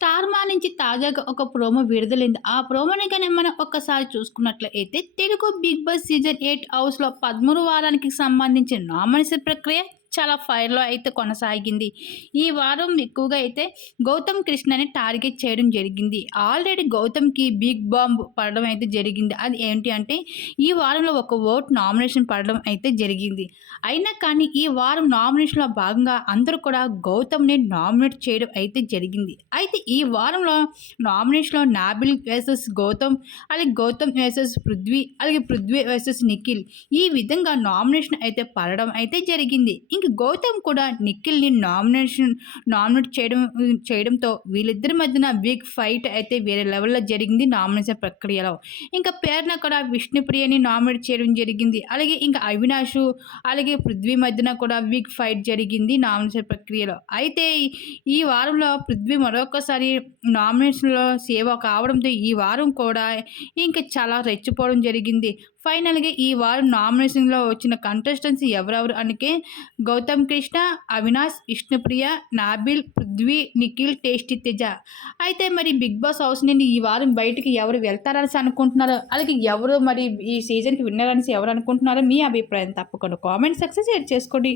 Star మా నుంచి తాజాగా ఒక ప్రోమో విడుదలైంది. ఆ ప్రోమోని కానీ మనం ఒక్కసారి చూసుకున్నట్లయితే Telugu Bigg Boss season eight హౌస్లో పదమూడు వారానికి సంబంధించిన నామినేషన్ ప్రక్రియ చాలా ఫైర్లో అయితే కొనసాగింది. ఈ వారం ఎక్కువగా అయితే గౌతమ్ కృష్ణని టార్గెట్ చేయడం జరిగింది. ఆల్రెడీ గౌతమ్కి బిగ్ బాంబ్ పడడం అయితే జరిగింది. అది ఏంటి అంటే ఈ వారంలో ఒక ఓట్ నామినేషన్ పడడం అయితే జరిగింది. అయినా కానీ ఈ వారం నామినేషన్లో భాగంగా అందరూ కూడా గౌతమ్ని నామినేట్ చేయడం అయితే జరిగింది. అయితే ఈ వారంలో నామినేషన్లో నాబిల్ వేసెస్ గౌతమ్ అలాగే గౌతమ్ వేసెస్ పృథ్వీ అలాగే పృథ్వీ వేసెస్ నిఖిల్ ఈ విధంగా నామినేషన్ అయితే పడడం అయితే జరిగింది. దీనికి గౌతమ్ కూడా నిఖిల్ని నామినేషన్ నామినేట్ చేయడం చేయడంతో వీళ్ళిద్దరి మధ్యన బిగ్ ఫైట్ అయితే వేరే లెవెల్లో జరిగింది నామినేషన్ ప్రక్రియలో. ఇంకా పేరున కూడా విష్ణుప్రియని నామినేట్ చేయడం జరిగింది. అలాగే ఇంకా అవినాష్ అలాగే పృథ్వీ మధ్యన కూడా బిగ్ ఫైట్ జరిగింది నామినేషన్ ప్రక్రియలో. అయితే ఈ వారంలో పృథ్వీ మరొకసారి నామినేషన్లో సేవ కావడంతో ఈ వారం కూడా ఇంకా చాలా రెచ్చిపోవడం జరిగింది. ఫైనల్గా ఈ వారం నామినేషన్లో వచ్చిన కంటెస్టెంట్స్ ఎవరెవరు అనకే గౌతమ్ కృష్ణ అవినాష్ విష్ణుప్రియ నాబిల్ పృథ్వీ నిఖిల్ టేస్టీ తేజ. అయితే మరి బిగ్ బాస్ హౌస్ నుండి ఈ వారం బయటికి ఎవరు వెళ్తారని అనుకుంటున్నారో? అలాగే ఎవరు మరి ఈ సీజన్కి విన్నర్ అనేసి ఎవరు అనుకుంటున్నారో? మీ అభిప్రాయం తప్పకుండా కామెంట్ సక్సెస్ షేర్ చేసుకోండి.